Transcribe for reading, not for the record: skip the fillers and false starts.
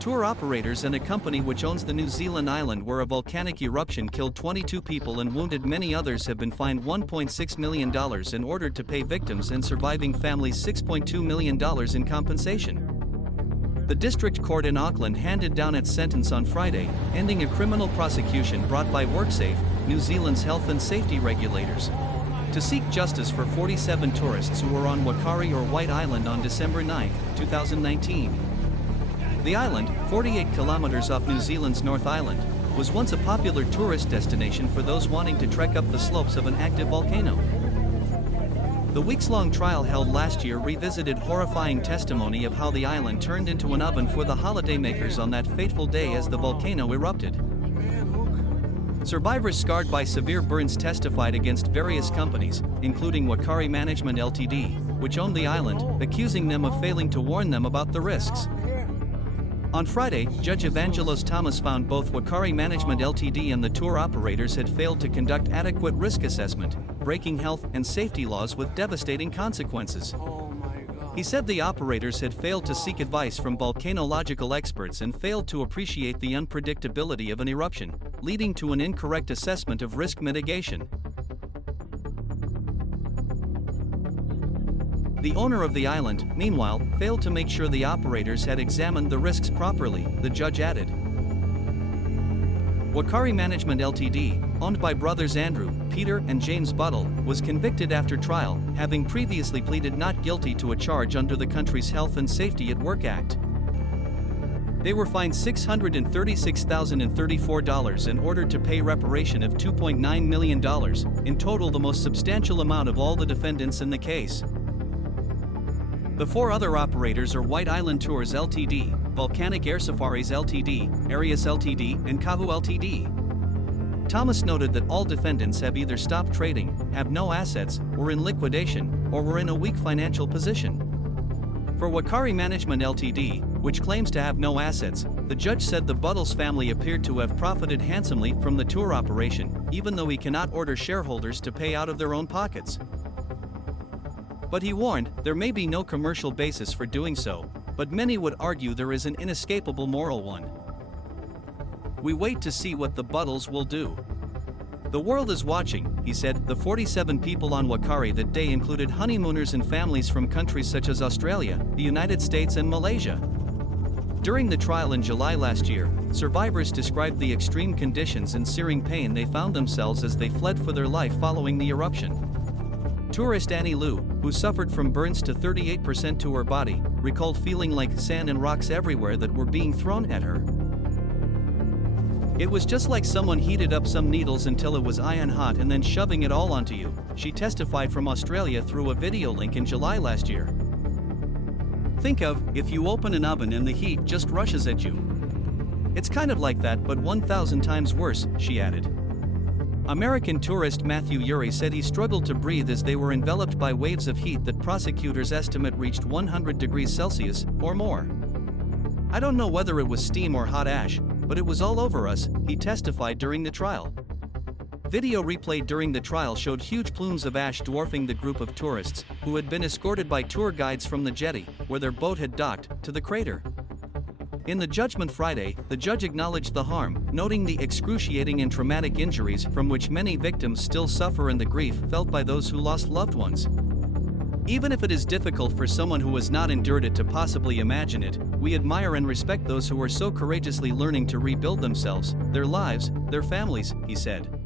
Tour operators and a company which owns the New Zealand island where a volcanic eruption killed 22 people and wounded many others have been fined $1.6 million in order to pay victims and surviving families $6.2 million in compensation. The district court in Auckland handed down its sentence on Friday, ending a criminal prosecution brought by WorkSafe, New Zealand's health and safety regulators, to seek justice for 47 tourists who were on Wakari or White Island on December 9, 2019. The island, 48 kilometers off New Zealand's North Island, was once a popular tourist destination for those wanting to trek up the slopes of an active volcano. The weeks-long trial held last year revisited horrifying testimony of how the island turned into an oven for the holidaymakers on that fateful day as the volcano erupted. Survivors scarred by severe burns testified against various companies, including Wakari Management Ltd., which owned the island, accusing them of failing to warn them about the risks. On Friday, Judge Evangelos Thomas found both Wakari Management Ltd. and the tour operators had failed to conduct adequate risk assessment, breaking health and safety laws with devastating consequences. He said the operators had failed to seek advice from volcanological experts and failed to appreciate the unpredictability of an eruption, leading to an incorrect assessment of risk mitigation. The owner of the island, meanwhile, failed to make sure the operators had examined the risks properly, the judge added. Wakari Management Ltd., owned by brothers Andrew, Peter, and James Buttle, was convicted after trial, having previously pleaded not guilty to a charge under the country's Health and Safety at Work Act. They were fined $636,034 and ordered to pay reparation of $2.9 million, in total the most substantial amount of all the defendants in the case. The four other operators are White Island Tours Ltd., Volcanic Air Safaris Ltd., Arius Ltd., and Kavu Ltd. Thomas noted that all defendants have either stopped trading, have no assets, were in liquidation, or were in a weak financial position. For Wakari Management Ltd., which claims to have no assets, the judge said the Buttles family appeared to have profited handsomely from the tour operation, even though he cannot order shareholders to pay out of their own pockets. But he warned, there may be no commercial basis for doing so, but many would argue there is an inescapable moral one. We wait to see what the Buttles will do. The world is watching, he said. The 47 people on Wakari that day included honeymooners and families from countries such as Australia, the United States, and Malaysia. During the trial in July last year, survivors described the extreme conditions and searing pain they found themselves as they fled for their life following the eruption. Tourist Annie Lou, who suffered from burns to 38% to her body, recalled feeling like sand and rocks everywhere that were being thrown at her. It was just like someone heated up some needles until it was iron hot and then shoving it all onto you, she testified from Australia through a video link in July last year. Think of, if you open an oven and the heat just rushes at you. It's kind of like that, but 1,000 times worse, she added. American tourist Matthew Urey said he struggled to breathe as they were enveloped by waves of heat that prosecutors estimate reached 100 degrees Celsius or more. I don't know whether it was steam or hot ash, but it was all over us, he testified during the trial. Video replayed during the trial showed huge plumes of ash dwarfing the group of tourists, who had been escorted by tour guides from the jetty, where their boat had docked, to the crater. In the judgment Friday, the judge acknowledged the harm, noting the excruciating and traumatic injuries from which many victims still suffer and the grief felt by those who lost loved ones. Even if it is difficult for someone who has not endured it to possibly imagine it, we admire and respect those who are so courageously learning to rebuild themselves, their lives, their families, he said.